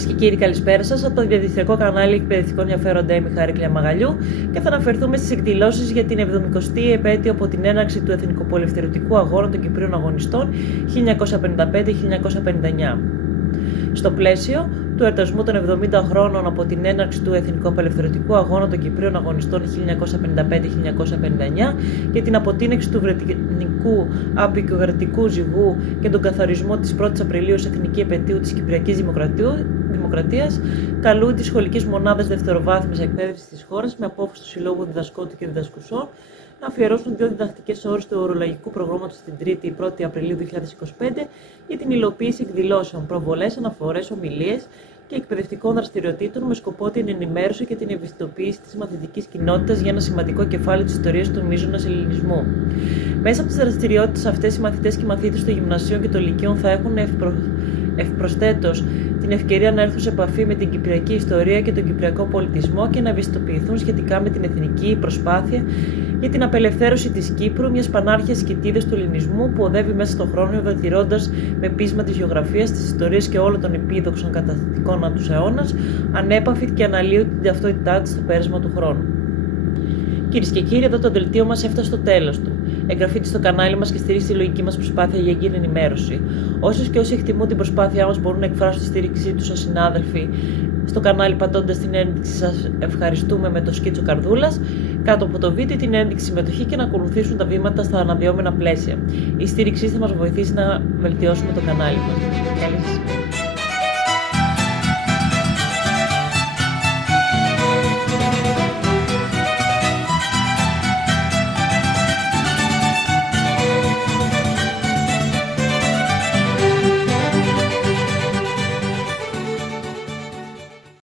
Κυρίες και κύριοι, καλησπέρα σας από το διαδικτυακό κανάλι εκπαιδευτικών ενδιαφέροντα Έμι Χαρίκλια Μαγαλιού και θα αναφερθούμε στις εκδηλώσεις για την 70η επέτειο από την έναρξη του Εθνικοπολευθερωτικού Αγώνα των Κυπρίων Αγωνιστών 1955-1959. Στο πλαίσιο του εορτασμού των 70 χρόνων από την έναρξη του Εθνικοπολευθερωτικού Αγώνα των Κυπρίων Αγωνιστών 1955-1959 και την αποτείναξη του Βρετανικού αποικιοκρατικού ζυγού και τον καθορισμό της 1ης Απριλίου ως Εθνική Επετείου της Κυπριακής Δημοκρατίας, καλούν τις σχολικές μονάδες δευτεροβάθμιας εκπαίδευσης της χώρας με απόφαση του Συλλόγου Διδασκότου και Διδασκουσών να αφιερώσουν 2 διδακτικές ώρες του ορολογικού προγράμματος την 1η Απριλίου 2025 για την υλοποίηση εκδηλώσεων, προβολές, αναφορές, ομιλίες και εκπαιδευτικών δραστηριοτήτων με σκοπό την ενημέρωση και την ευαισθητοποίηση της μαθητικής κοινότητας για ένα σημαντικό κεφάλαιο της ιστορίας του μείζωνος ελληνισμού. Μέσα από τις δραστηριότητες αυτές, οι μαθητές και οι μαθήτες των γυμνασίων και των λυκείων θα έχουν ευπροσθέτως την ευκαιρία να έρθουν σε επαφή με την κυπριακή ιστορία και τον κυπριακό πολιτισμό και να ευαισθητοποιηθούν σχετικά με την εθνική προσπάθεια για την απελευθέρωση της Κύπρου, μιας πανάρχιας κοιτίδας του ελληνισμού που οδεύει μέσα στον χρόνο, υιοθετώντας με πείσμα της γεωγραφίας, της ιστορίας και όλων των επίδοξων καταστατικών από τους αιώνας, ανέπαφη και αναλύωτη την ταυτότητά της στο πέρασμα του χρόνου. Κυρίες και κύριοι, εδώ το δελτίο μας έφτασε στο τέλος του. Εγγραφείτε στο κανάλι μας και στηρίξτε τη λογική μας προσπάθεια για έγκυρη ενημέρωση. Όσοι και όσοι εκτιμούν την προσπάθειά μας μπορούν να εκφράσουν τη στήριξή τους ως συνάδελφοι στο κανάλι πατώντας την ένδειξη «Σας ευχαριστούμε» με το σκίτσο καρδούλας κάτω από το βίντεο, την ένδειξη συμμετοχή και να ακολουθήσουν τα βήματα στα αναδυόμενα πλαίσια. Η στήριξή θα μας βοηθήσει να βελτιώσουμε το κανάλι μας.